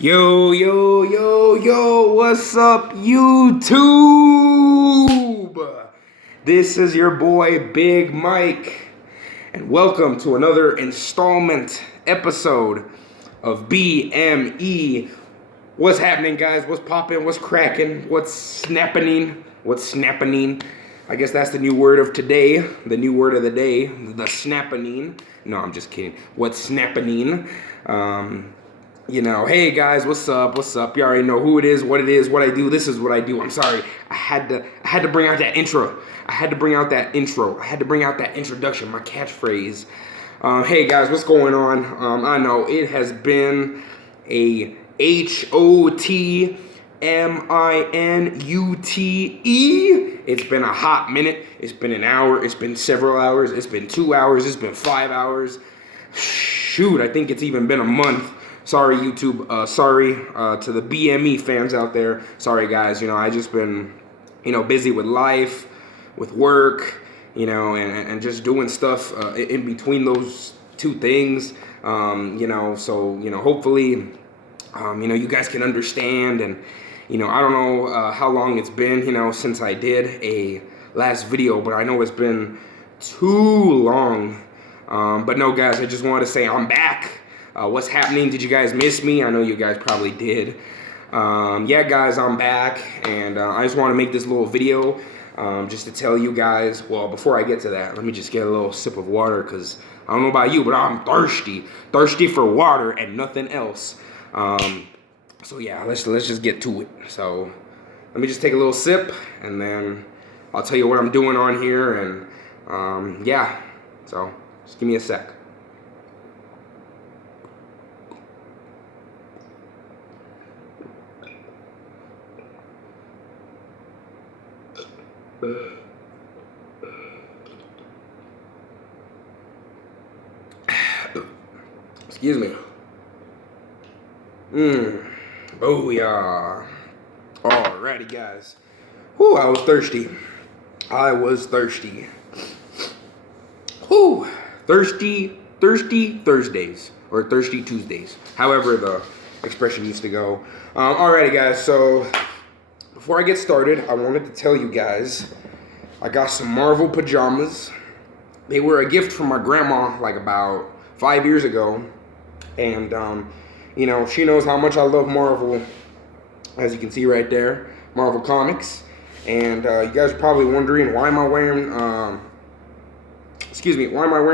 Yo, yo, yo, yo, what's up, YouTube? This is your boy, Big Mike, and welcome to another installment episode of BME. What's happening, guys? What's popping? What's cracking? What's snapping? What's snapping? I guess that's the new word of today, the new word of the day, the snapping. No, I'm just kidding. What's snapping? Hey guys, what's up? What's up? You already know who it is, what I do. This is what I do. I'm sorry. I had to bring out that intro. I had to bring out that introduction, my catchphrase. Hey guys, what's going on? I know it has been a HOTMINUTE. It's been a hot minute. It's been an hour. It's been several hours. It's been 2 hours. It's been 5 hours. Shoot, I think it's even been a month. Sorry, YouTube. Sorry to the BME fans out there. Sorry, guys. I just been, busy with life, with work, and just doing stuff in between those two things. Hopefully, you guys can understand. And, I don't know how long it's been, since I did a last video, but I know it's been too long. But no, guys, I just wanted to say I'm back. What's happening? Did you guys miss me? I know you guys probably did. Yeah, guys, I'm back, and I just want to make this little video just to tell you guys. Well, before I get to that, let me just get a little sip of water, because I don't know about you, but I'm thirsty for water and nothing else. So yeah, let's just get to it. So let me just take a little sip, and then I'll tell you what I'm doing on here, and yeah. So just give me a sec. Excuse me. Oh yeah. Alrighty, guys. Whew, I was thirsty. Whew. Thirsty Thursdays. Or thirsty Tuesdays. However the expression used to go. Alrighty, guys. So before I get started, I wanted to tell you guys I got some Marvel pajamas. They were a gift from my grandma like about 5 years ago. And, she knows how much I love Marvel, as you can see right there, Marvel Comics. And you guys are probably wondering, why am I wearing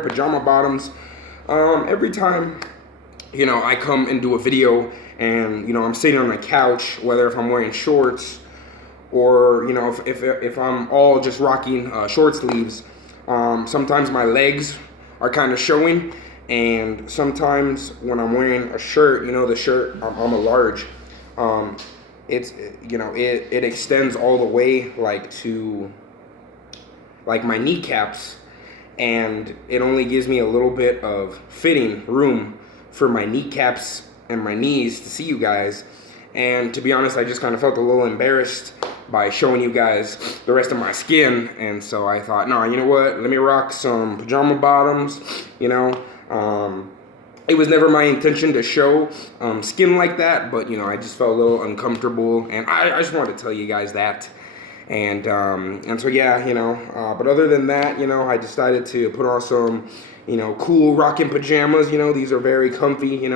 pajama bottoms? Every time, I come and do a video and, I'm sitting on the couch, whether if I'm wearing shorts or, if I'm all just rocking short sleeves, sometimes my legs are kind of showing. And sometimes when I'm wearing a shirt, the shirt, I'm a large, it extends all the way to my kneecaps, and it only gives me a little bit of fitting room for my kneecaps and my knees to see you guys. And to be honest, I just kind of felt a little embarrassed by showing you guys the rest of my skin. And so I thought, no, you know what, let me rock some pajama bottoms, It was never my intention to show skin like that, but I just felt a little uncomfortable, and I just wanted to tell you guys that. And so yeah, but other than that, I decided to put on some cool rocking pajamas. These are very comfy.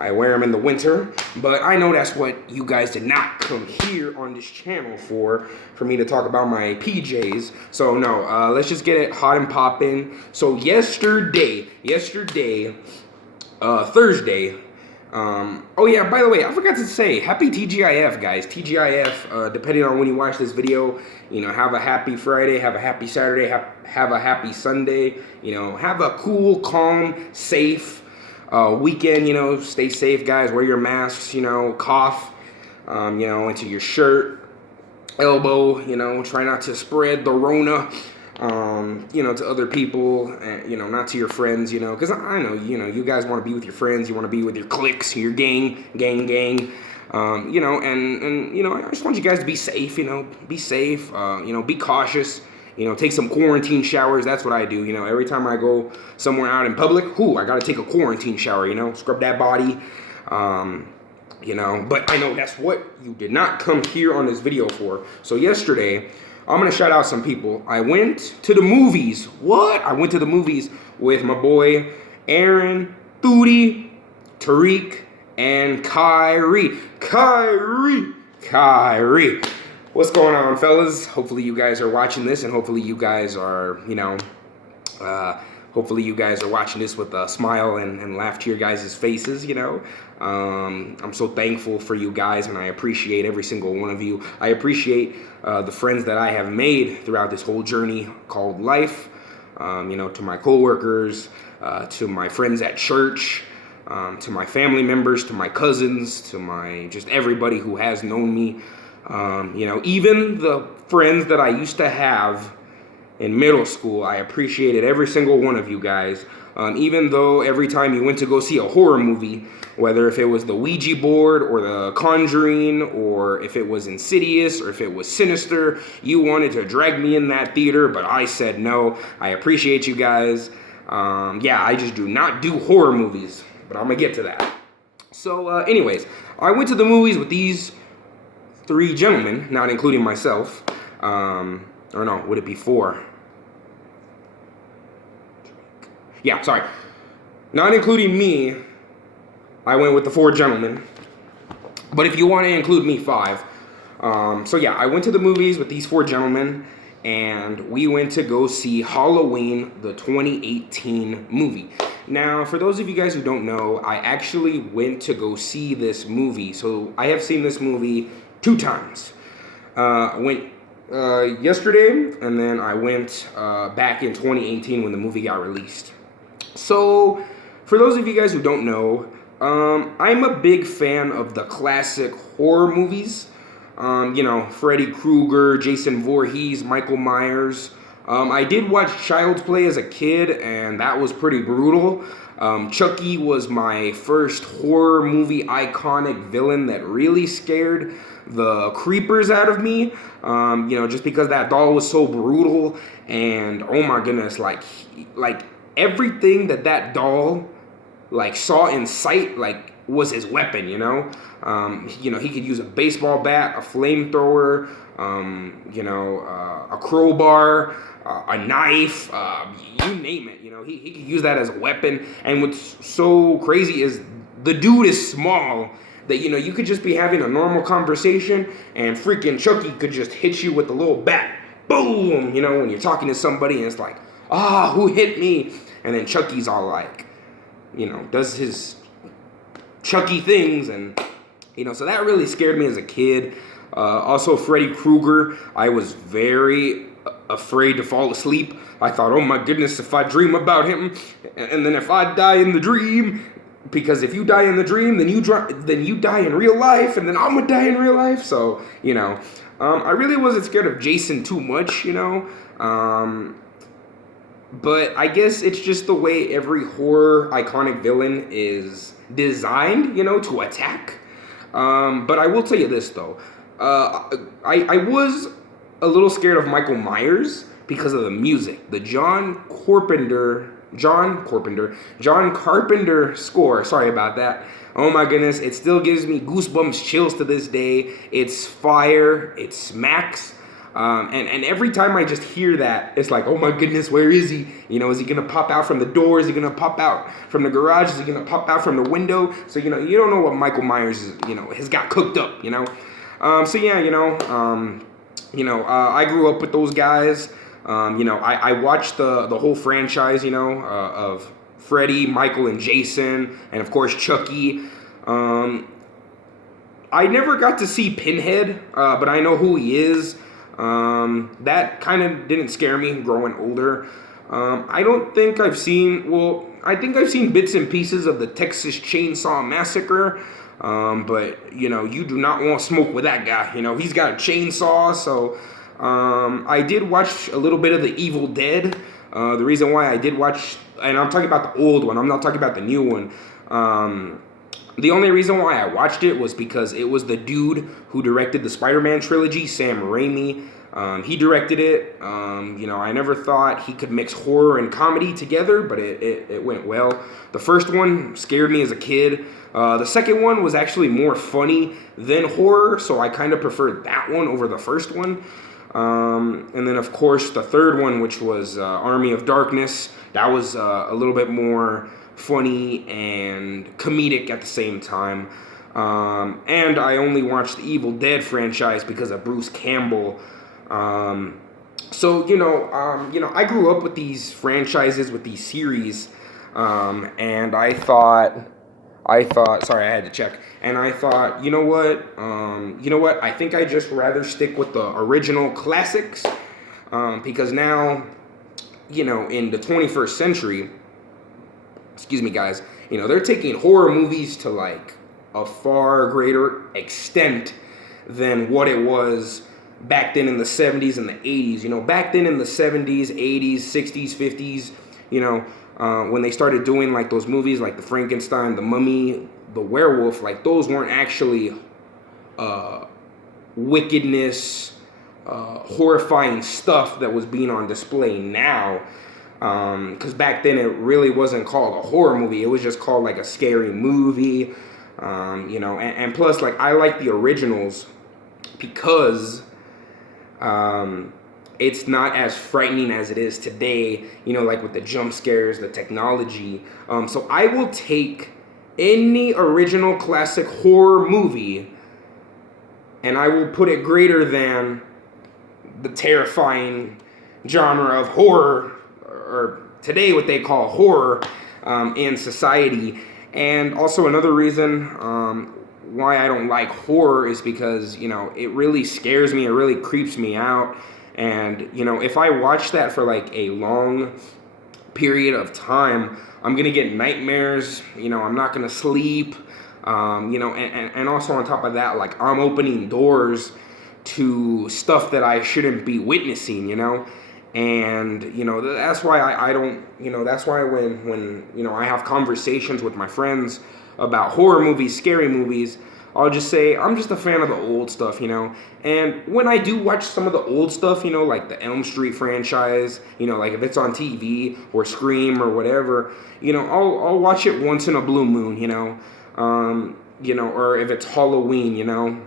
I wear them in the winter, but I know that's what you guys did not come here on this channel for me to talk about my PJs. So no, let's just get it hot and popping. So yesterday, Thursday, oh yeah, by the way, I forgot to say, happy TGIF, guys. TGIF, depending on when you watch this video, have a happy Friday, have a happy Saturday, have a happy Sunday, have a cool, calm, safe weekend. Stay safe, guys. Wear your masks, cough, into your shirt, elbow, try not to spread the Rona, to other people, and, not to your friends, because I know, you guys want to be with your friends, you want to be with your cliques, your gang, and I just want you guys to be safe, be safe, be cautious, take some quarantine showers. That's what I do, every time I go somewhere out in public, I gotta take a quarantine shower, scrub that body, you know. But I know that's what you did not come here on this video for. So yesterday, I'm gonna shout out some people. I went to the movies. What? I went to the movies with my boy Aaron, Thudi, Tariq, and Kyrie. Kyrie. What's going on, fellas? Hopefully you guys are watching this, and hopefully you guys are, hopefully you guys are watching this with a smile and laugh to your guys' faces, you know. I'm so thankful for you guys, and I appreciate every single one of you. I appreciate the friends that I have made throughout this whole journey called life. To my coworkers, to my friends at church, to my family members, to my cousins, to my just everybody who has known me. Even the friends that I used to have in middle school, I appreciated every single one of you guys. Even though every time you went to go see a horror movie, whether if it was the Ouija board or the Conjuring, or if it was Insidious, or if it was Sinister, you wanted to drag me in that theater, but I said no. I appreciate you guys. I just do not do horror movies, but I'm gonna get to that. So anyways, I went to the movies with these 3 gentlemen, not including myself. Or no, would it be 4? Yeah, sorry. Not including me, I went with the 4 gentlemen. But if you want to include me, 5. I went to the movies with these 4 gentlemen, and we went to go see Halloween, the 2018 movie. Now, for those of you guys who don't know, I actually went to go see this movie. So I have seen this movie 2 times. I went yesterday, and then I went back in 2018 when the movie got released. So, for those of you guys who don't know, I'm a big fan of the classic horror movies. Freddy Krueger, Jason Voorhees, Michael Myers. I did watch Child's Play as a kid, and that was pretty brutal. Chucky was my first horror movie iconic villain that really scared the creepers out of me. Just because that doll was so brutal, and oh my goodness, like everything that doll saw in sight was his weapon. He could use a baseball bat, a flamethrower, a crowbar, a knife, you name it. He could use that as a weapon. And what's so crazy is the dude is small that, you could just be having a normal conversation and freaking Chucky could just hit you with a little bat. Boom! When you're talking to somebody and it's like, who hit me? And then Chucky's all like, does his Chucky things, and so that really scared me as a kid. Also, Freddy Krueger, I was very afraid to fall asleep. I thought, oh my goodness, if I dream about him, and then if I die in the dream, because if you die in the dream, then you die in real life, and then I'm gonna die in real life. So I really wasn't scared of Jason too much, but I guess it's just the way every horror iconic villain is designed, to attack. But I will tell you this though, I was a little scared of Michael Myers because of the music. The John Carpenter score. Sorry about that. Oh my goodness, it still gives me goosebumps, chills to this day. It's fire. It smacks. And every time I just hear that, it's like, oh my goodness, where is he? Is he gonna pop out from the door? Is he gonna pop out from the garage? Is he gonna pop out from the window? So you don't know what Michael Myers is, has got cooked up. I grew up with those guys. I watched the whole franchise, of Freddy, Michael, and Jason, and of course Chucky. I never got to see Pinhead, but I know who he is. That kind of didn't scare me growing older. I think I've seen bits and pieces of the Texas Chainsaw Massacre. But you do not want to smoke with that guy. He's got a chainsaw. So I did watch a little bit of The Evil Dead. The reason why I did watch, and I'm talking about the old one, I'm not talking about the new one. The only reason why I watched it was because it was the dude who directed the Spider-Man trilogy, Sam Raimi. He directed it. I never thought he could mix horror and comedy together, but it went well. The first one scared me as a kid. The second one was actually more funny than horror, so I kind of preferred that one over the first one. And then, of course, the third one, which was Army of Darkness, that was a little bit more funny and comedic at the same time. And I only watched the Evil Dead franchise because of Bruce Campbell. I grew up with these franchises, with these series, and I thought, sorry, I had to check, and I thought, you know what, I think I'd just rather stick with the original classics, because now, in the 21st century, excuse me, guys, they're taking horror movies to like a far greater extent than what it was back then in the 70s and the 80s. Back then in the 70s, 80s, 60s, 50s, when they started doing like those movies like the Frankenstein, the Mummy, the Werewolf, like those weren't actually wickedness, horrifying stuff that was being on display now. Because back then it really wasn't called a horror movie. It was just called like a scary movie. And plus, like, I like the originals because it's not as frightening as it is today, like with the jump scares, the technology. So I will take any original classic horror movie and I will put it greater than the terrifying genre of horror, or today what they call horror, in society. And also another reason why I don't like horror is because, it really scares me, it really creeps me out. And, if I watch that for like a long period of time, I'm going to get nightmares, I'm not going to sleep, and also on top of that, like, I'm opening doors to stuff that I shouldn't be witnessing, And, that's why I don't, that's why when I have conversations with my friends about horror movies, scary movies, I'll just say, I'm just a fan of the old stuff, And when I do watch some of the old stuff, like the Elm Street franchise, like if it's on TV or Scream or whatever, I'll watch it once in a blue moon, or if it's Halloween, and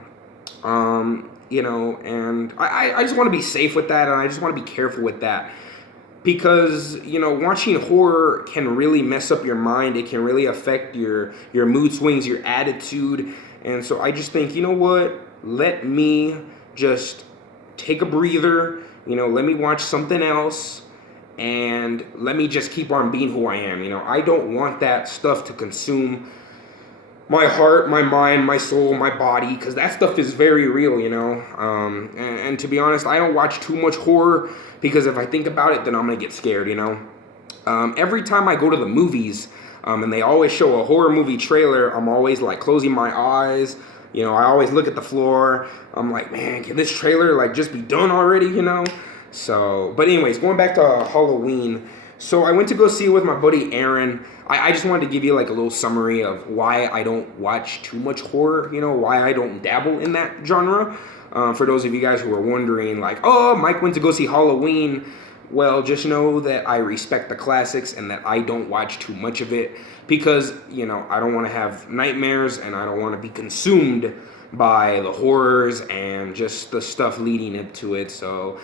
I just want to be safe with that, and I just want to be careful with that. Because, watching horror can really mess up your mind. It can really affect your mood swings, your attitude. And so I just think, let me just take a breather, let me watch something else, and let me just keep on being who I am. I don't want that stuff to consume my heart, my mind, my soul, my body, because that stuff is very real, and to be honest, I don't watch too much horror, because if I think about it, then I'm going to get scared, Every time I go to the movies, and they always show a horror movie trailer, I'm always like closing my eyes, I always look at the floor, I'm like, man, can this trailer like just be done already, So, but anyways, going back to Halloween, so I went to go see it with my buddy Aaron. I just wanted to give you like a little summary of why I don't watch too much horror, why I don't dabble in that genre. For those of you guys who are wondering, like, oh, Mike went to go see Halloween. Well, just know that I respect the classics and that I don't watch too much of it because, I don't want to have nightmares and I don't want to be consumed by the horrors and just the stuff leading into it. So,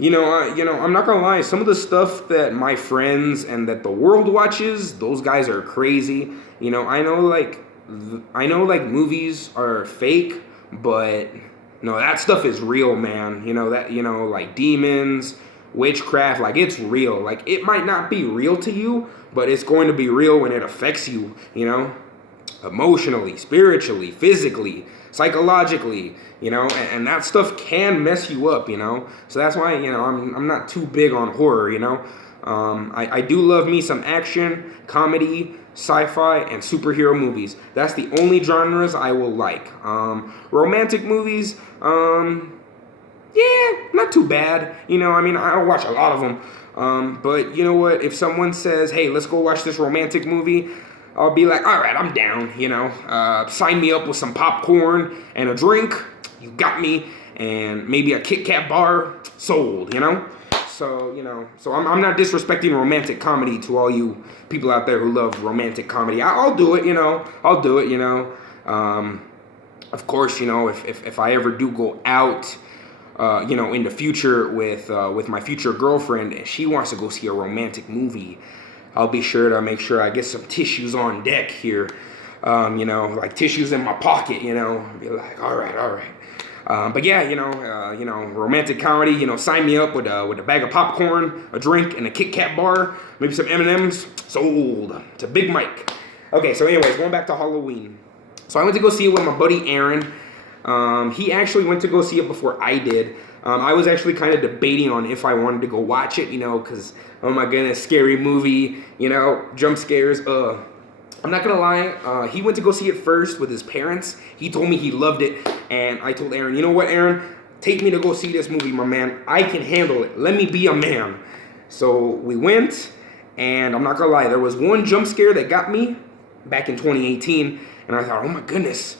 I'm not gonna lie. Some of the stuff that my friends and that the world watches, those guys are crazy. I know like movies are fake, but no, that stuff is real, man. Like demons, witchcraft, like it's real. Like it might not be real to you, but it's going to be real when it affects you. Emotionally, spiritually, physically, psychologically, and that stuff can mess you up, So that's why, I'm not too big on horror, I do love me some action, comedy, sci-fi, and superhero movies. That's the only genres I will like. Romantic movies, yeah, not too bad. I don't watch a lot of them. But you know what? If someone says, hey, let's go watch this romantic movie, I'll be like, all right, I'm down, sign me up with some popcorn and a drink. You got me. and maybe a Kit Kat bar, sold, you know? So, so I'm not disrespecting romantic comedy to all you people out there who love romantic comedy. I'll do it, I'll do it, Of course, if I ever do go out, in the future with my future girlfriend, and she wants to go see a romantic movie, I'll be sure to make sure I get some tissues on deck here, like tissues in my pocket, be like, all right. But yeah, romantic comedy, sign me up with a bag of popcorn, a drink, and a Kit Kat bar, maybe some M&Ms, sold to Big Mike. Okay, so anyways, going back to Halloween. So I went to go see it with my buddy Aaron. He actually went to go see it before I did. I was actually kind of debating on if I wanted to go watch it, because, oh my goodness, scary movie, jump scares. I'm not gonna lie, he went to go see it first with his parents. He told me he loved it, and I told Aaron, you know what, Aaron? Take me to go see this movie, my man. I can handle it. Let me be a man. So we went, and I'm not gonna lie, there was one jump scare that got me back in 2018, and I thought, oh my goodness.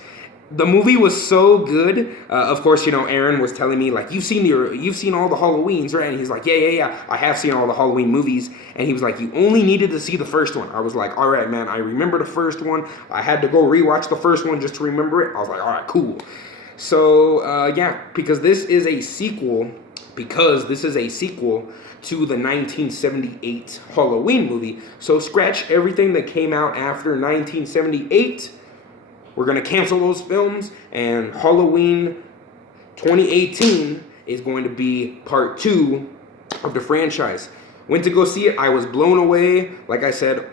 The movie was so good. Of course, Aaron was telling me, like, you've seen all the Halloweens, right? And he's like, yeah, I have seen all the Halloween movies. And he was like, you only needed to see the first one. I was like, all right, man, I remember the first one. I had to go rewatch the first one just to remember it. I was like, all right, cool. So, yeah, because this is a sequel to the 1978 Halloween movie. So scratch everything that came out after 1978. We're going to cancel those films, and Halloween 2018 is going to be part 2 of the franchise. Went to go see it. I was blown away. Like I said,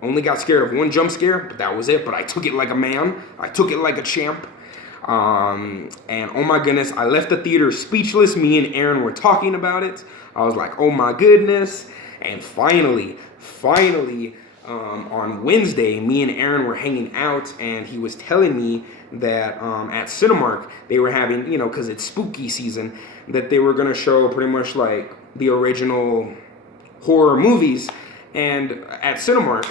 only got scared of one jump scare, but that was it. But I took it like a man. I took it like a champ. And oh my goodness, I left the theater speechless. Me and Aaron were talking about it. I was like, oh my goodness. And finally, on Wednesday, me and Aaron were hanging out, and he was telling me that at Cinemark, they were having, because it's spooky season, that they were going to show pretty much like the original horror movies, and at Cinemark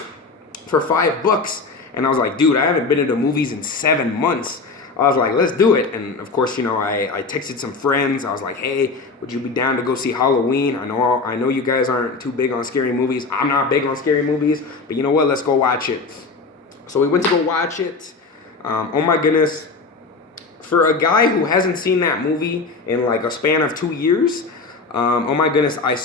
for $5. And I was like, dude, I haven't been into movies in 7 months. I was like, let's do it. And of course, I texted some friends. I was like, hey, would you be down to go see Halloween? I know you guys aren't too big on scary movies. I'm not big on scary movies, but you know what? Let's go watch it. So we went to go watch it. Oh my goodness. For a guy who hasn't seen that movie in like a span of 2 years, oh my goodness, I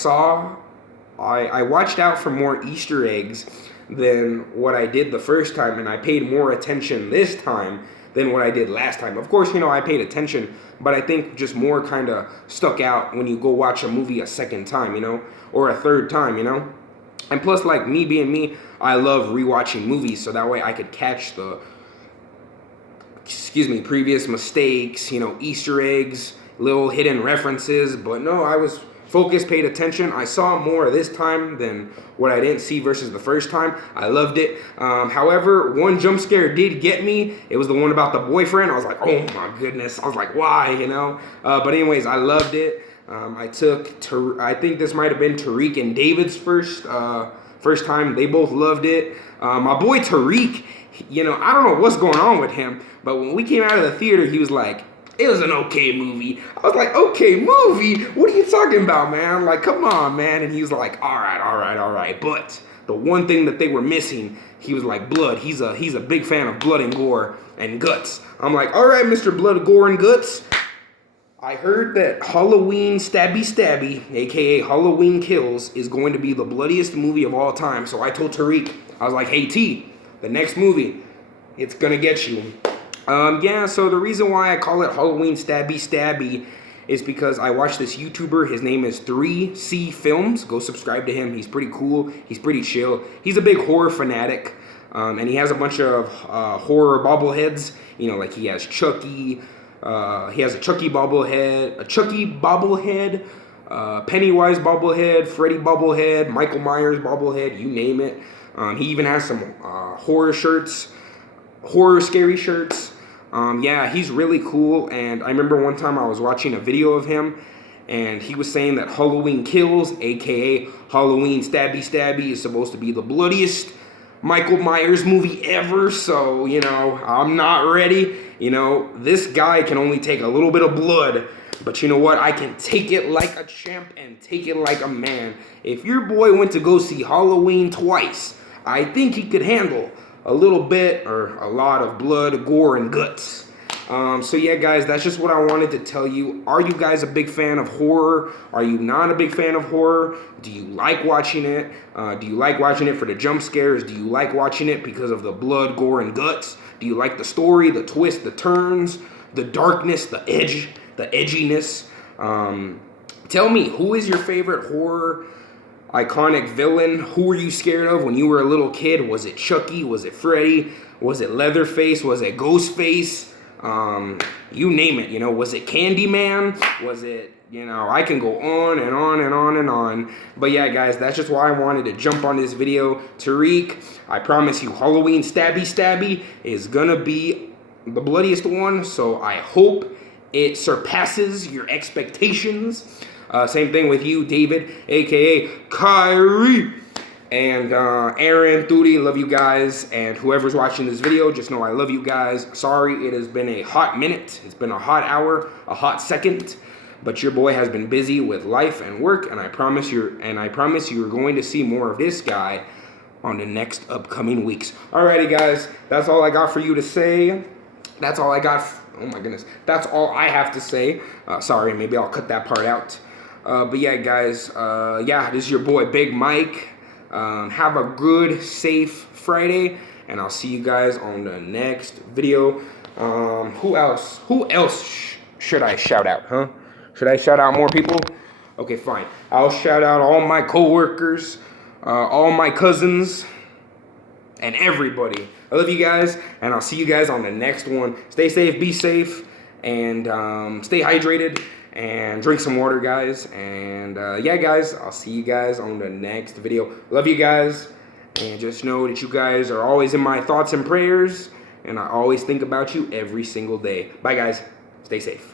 watched out for more Easter eggs than what I did the first time, and I paid more attention this time than what I did last time. Of course, I paid attention, but I think just more kind of stuck out when you go watch a movie a second time, or a third time, And plus, like, me being me, I love rewatching movies, so that way I could catch the, previous mistakes, Easter eggs, little hidden references. But no, I was focused, paid attention. I saw more this time than what I didn't see versus the first time. I loved it. However, one jump scare did get me. It was the one about the boyfriend. I was like, oh my goodness. I was like, why, But anyways, I loved it. I think this might have been Tariq and David's first time. They both loved it. My boy Tariq, I don't know what's going on with him, but when we came out of the theater, he was like, it was an okay movie. I was like, okay movie? What are you talking about, man? Like, come on, man. And he was like, all right. But the one thing that they were missing, he was like, blood. He's a big fan of blood and gore and guts. I'm like, all right, Mr. Blood, Gore, and Guts. I heard that Halloween Stabby, aka Halloween Kills, is going to be the bloodiest movie of all time. So I told Tariq, I was like, hey T, the next movie, it's gonna get you. So the reason why I call it Halloween Stabby is because I watched this YouTuber. His name is 3C Films. Go subscribe to him. He's pretty cool. He's pretty chill. He's a big horror fanatic, and he has a bunch of horror bobbleheads. Like he has Chucky. He has a Chucky bobblehead, Pennywise bobblehead, Freddy bobblehead, Michael Myers bobblehead. You name it. He even has some horror scary shirts. He's really cool, and I remember one time I was watching a video of him, and he was saying that Halloween Kills, aka Halloween Stabby, is supposed to be the bloodiest Michael Myers movie ever. So, I'm not ready. This guy can only take a little bit of blood, But you know what? I can take it like a champ and take it like a man. If your boy went to go see Halloween twice, I think he could handle a little bit or a lot of blood, gore, and guts. So yeah, guys, that's just what I wanted to tell you. Are you guys a big fan of horror? Are you not a big fan of horror? Do you like watching it? Do you like watching it for the jump scares? Do you like watching it because of the blood, gore, and guts? Do you like the story, the twist, the turns, the darkness, the edge, the edginess? Tell me, who is your favorite horror iconic villain? Who were you scared of when you were a little kid? Was it Chucky? Was it Freddy? Was it Leatherface? Was it Ghostface? You name it, you know. Was it Candyman? Was it, you know, I can go on and on and on and on. But yeah, guys, that's just why I wanted to jump on this video. Tariq, I promise you, Halloween Stabby is gonna be the bloodiest one, so I hope it surpasses your expectations. Same thing with you, David, aka Kyrie. And Aaron, Thudi, love you guys. And whoever's watching this video, just know I love you guys. Sorry, it has been a hot minute. It's been a hot hour, a hot second. But your boy has been busy with life and work, and I promise you're going to see more of this guy on the next upcoming weeks. Alrighty, guys, that's all I got for you to say. That's all I got. Oh my goodness, that's all I have to say. Sorry, maybe I'll cut that part out. But yeah, guys, yeah, this is your boy Big Mike. Have a good, safe Friday, and I'll see you guys on the next video. Who else should I shout out, huh? Should I shout out more people? Okay, fine. I'll shout out all my coworkers, all my cousins, and everybody. I love you guys, and I'll see you guys on the next one. Stay safe, be safe, and stay hydrated. And drink some water, guys. And yeah, guys, I'll see you guys on the next video. Love you guys. And just know that you guys are always in my thoughts and prayers. And I always think about you every single day. Bye, guys. Stay safe.